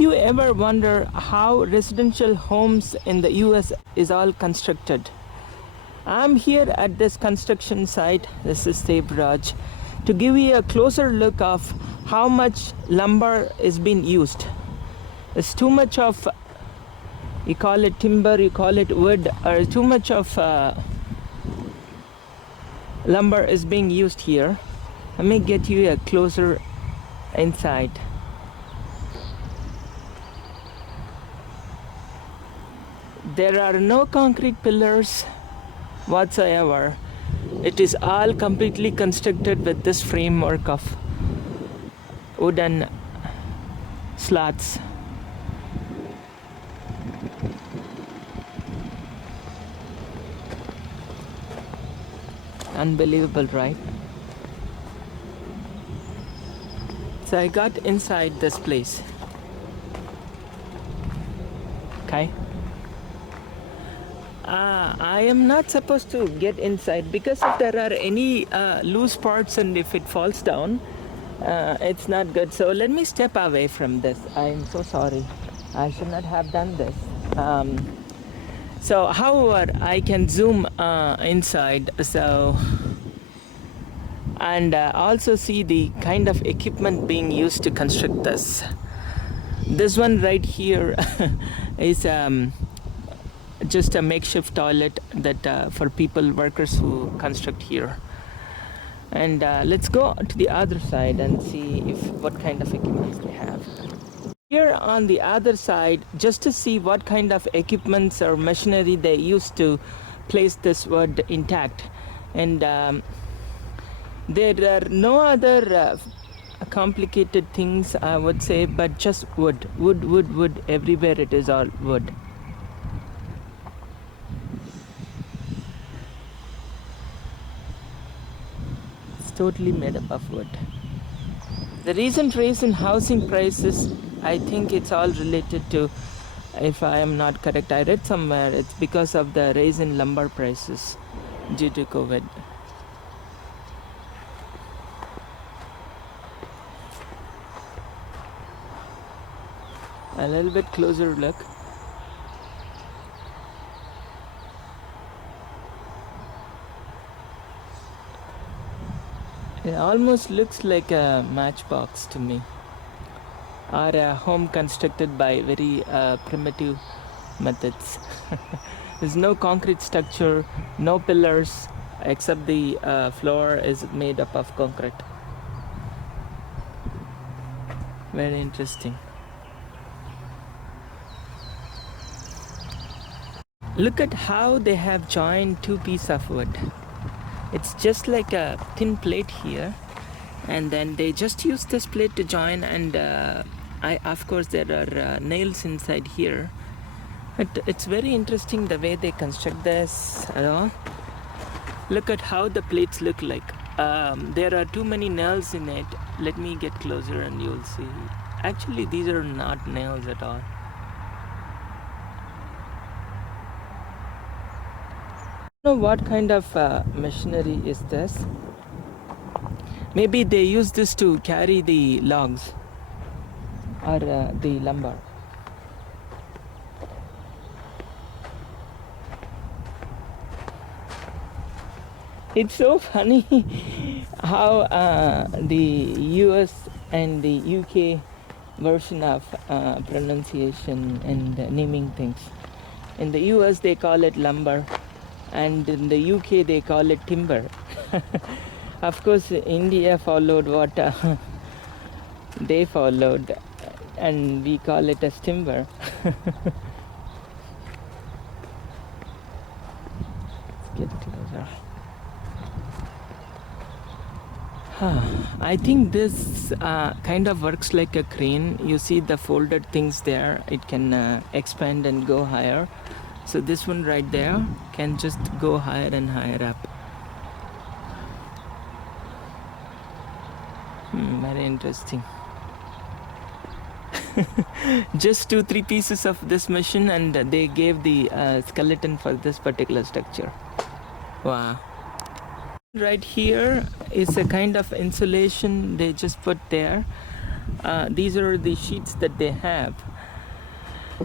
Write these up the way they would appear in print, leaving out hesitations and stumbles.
you ever wonder how residential homes in the US is all constructed, I'm here at this construction site, this is Raj, to give you a closer look of how much lumber is being used. There's too much of, you call it timber, you call it wood, or too much of lumber is being used here. Let me get you a closer insight. There are no concrete pillars whatsoever. It is all completely constructed with this framework of wooden slats. Unbelievable, right? So I got inside this place. Okay. I am not supposed to get inside because if there are any loose parts and if it falls down, it's not good. So let me step away from this. I'm so sorry. I should not have done this. So however, I can zoom inside and also see the kind of equipment being used to construct this. This one right here is just a makeshift toilet that for workers who construct here. And let's go to the other side and see what kind of equipment they have. Here on the other side, just to see what kind of equipments or machinery they use to place this wood intact. And there are no other complicated things, I would say, but just wood. Wood. Everywhere it is all wood. Totally made up of wood. The recent rise in housing prices, I think it's all related to, if I am not correct, I read somewhere it's because of the rise in lumber prices due to COVID. A little bit closer look. It almost looks like a matchbox to me, or a home constructed by very primitive methods. There's no concrete structure, no pillars, except the floor is made up of concrete. Very interesting. Look at how they have joined two pieces of wood. It's just like a thin plate here, and then they just use this plate to join, and of course there are nails inside here. It's very interesting the way they construct this. Look at how the plates look like. There are too many nails in it. Let me get closer and you'll see. Actually, these are not nails at all. I don't know what kind of machinery is this. Maybe they use this to carry the logs or the lumber. It's so funny how the US and the UK version of pronunciation and naming things. In the US they call it lumber, and in the UK they call it timber. Of course, India followed what they followed, and we call it as timber. Let's get closer. I think this kind of works like a crane. You see the folded things there, it can expand and go higher. So this one right there can just go higher and higher up. Very interesting. Just 2-3 pieces of this machine, and they gave the skeleton for this particular structure. Wow. Right here is a kind of insulation they just put there. These are the sheets that they have.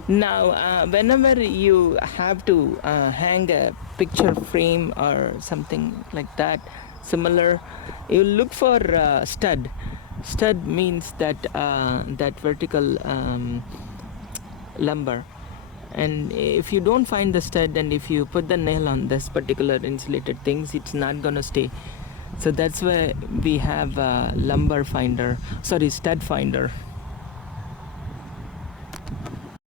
Now, whenever you have to hang a picture frame or something like that, similar, you look for stud. Stud means that that vertical lumbar. And if you don't find the stud, and if you put the nail on this particular insulated things, it's not gonna stay. So that's why we have lumbar finder, sorry, stud finder.